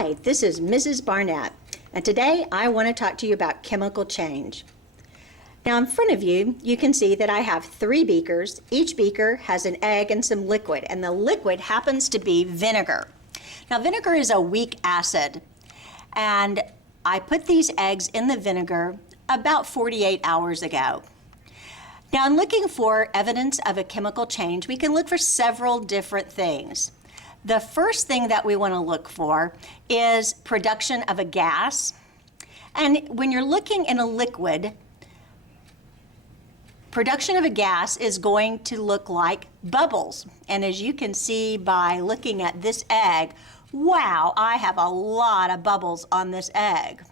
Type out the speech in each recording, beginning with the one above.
Hi, this is Mrs. Barnett, and today I want to talk to you about chemical change. Now in front of you, you can see that I have 3 beakers. Each beaker has an egg and some liquid, and the liquid happens to be vinegar. Now vinegar is a weak acid, and I put these eggs in the vinegar about 48 hours ago. Now in looking for evidence of a chemical change, we can look for several different things. The first thing that we want to look for is production of a gas. And when you're looking in a liquid, production of a gas is going to look like bubbles. And as you can see by looking at this egg, wow, I have a lot of bubbles on this egg.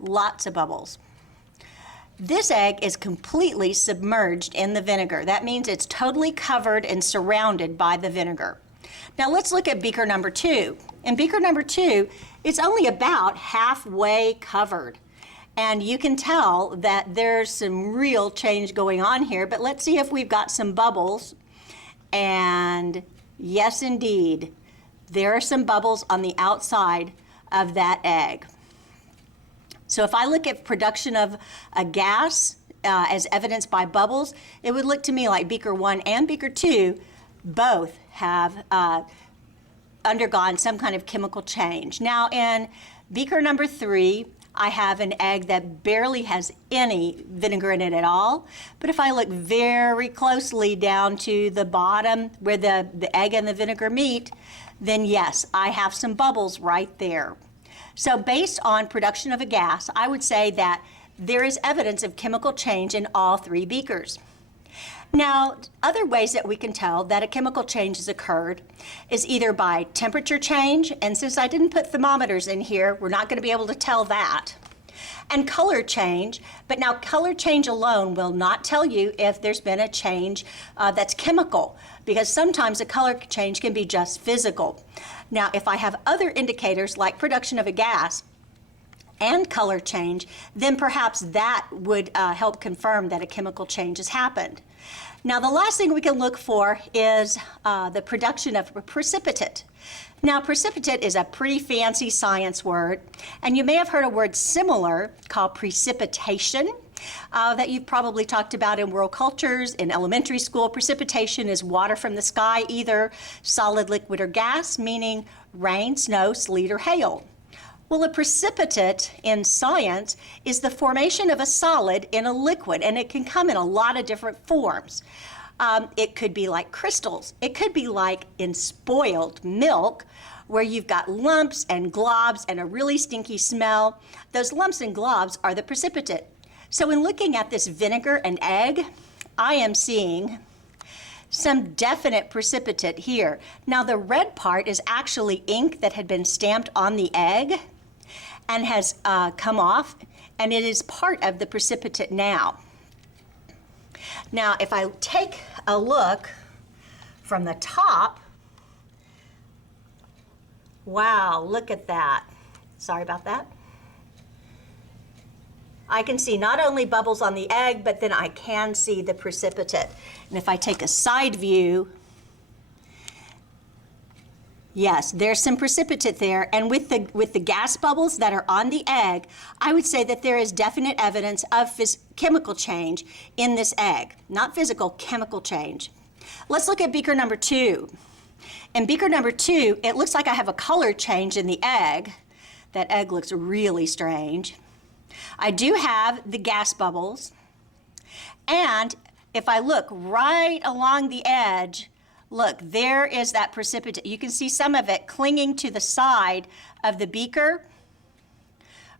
Lots of bubbles. This egg is completely submerged in the vinegar. That means it's totally covered and surrounded by the vinegar. Now let's look at beaker number 2. In beaker number 2, it's only about halfway covered. And you can tell that there's some real change going on here, but let's see if we've got some bubbles. And yes, indeed, there are some bubbles on the outside of that egg. So if I look at production of a gas as evidenced by bubbles, it would look to me like beaker 1 and beaker 2 both have undergone some kind of chemical change. Now in beaker number 3, I have an egg that barely has any vinegar in it at all. But if I look very closely down to the bottom where the egg and the vinegar meet, then yes, I have some bubbles right there. So based on production of a gas, I would say that there is evidence of chemical change in all 3 beakers. Now, other ways that we can tell that a chemical change has occurred is either by temperature change, and since I didn't put thermometers in here, we're not going to be able to tell that, and color change. But now color change alone will not tell you if there's been a change that's chemical, because sometimes a color change can be just physical. Now, if I have other indicators like production of a gas and color change, then perhaps that would help confirm that a chemical change has happened. Now, the last thing we can look for is the production of a precipitate. Now, precipitate is a pretty fancy science word, and you may have heard a word similar called precipitation that you've probably talked about in world cultures, in elementary school. Precipitation is water from the sky, either solid, liquid, or gas, meaning rain, snow, sleet, or hail. Well, a precipitate in science is the formation of a solid in a liquid, and it can come in a lot of different forms. It could be like crystals. It could be like in spoiled milk, where you've got lumps and globs and a really stinky smell. Those lumps and globs are the precipitate. So in looking at this vinegar and egg, I am seeing some definite precipitate here. Now the red part is actually ink that had been stamped on the egg and has come off, and it is part of the precipitate now. Now if I take a look from the top, wow, look at that. Sorry about that. I can see not only bubbles on the egg, but then I can see the precipitate. And if I take a side view, yes, there's some precipitate there. And with the gas bubbles that are on the egg, I would say that there is definite evidence of chemical change in this egg. Not physical, chemical change. Let's look at beaker number 2. In beaker number 2, it looks like I have a color change in the egg. That egg looks really strange. I do have the gas bubbles, and if I look right along the edge, look, there is that precipitate. You can see some of it clinging to the side of the beaker.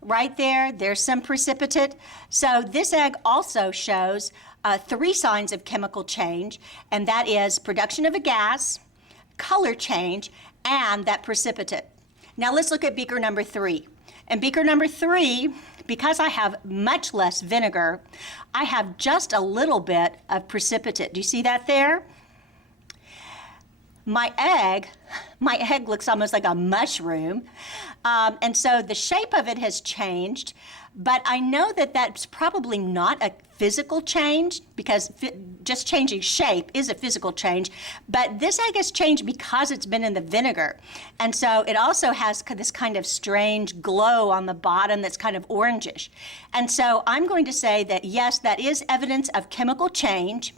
Right there, there's some precipitate. So this egg also shows 3 signs of chemical change, and that is production of a gas, color change, and that precipitate. Now let's look at beaker number 3. In beaker number 3, because I have much less vinegar, I have just a little bit of precipitate. Do you see that there? My egg looks almost like a mushroom, and so the shape of it has changed, but I know that that's probably not a physical change, because just changing shape is a physical change, but this egg has changed because it's been in the vinegar. And so it also has this kind of strange glow on the bottom that's kind of orangish. And so I'm going to say that yes, that is evidence of chemical change.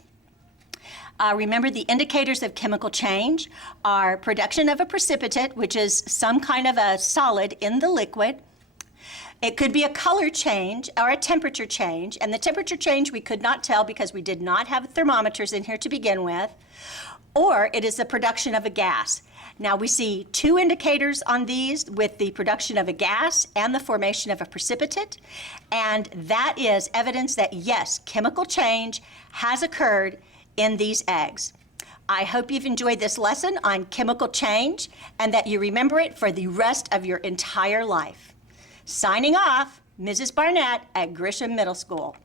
Remember, the indicators of chemical change are production of a precipitate, which is some kind of a solid in the liquid. It could be a color change or a temperature change, and the temperature change we could not tell because we did not have thermometers in here to begin with, or it is the production of a gas. Now we see two indicators on these with the production of a gas and the formation of a precipitate, and that is evidence that yes, chemical change has occurred in these eggs. I hope you've enjoyed this lesson on chemical change and that you remember it for the rest of your entire life. Signing off, Mrs. Barnett at Grisham Middle School.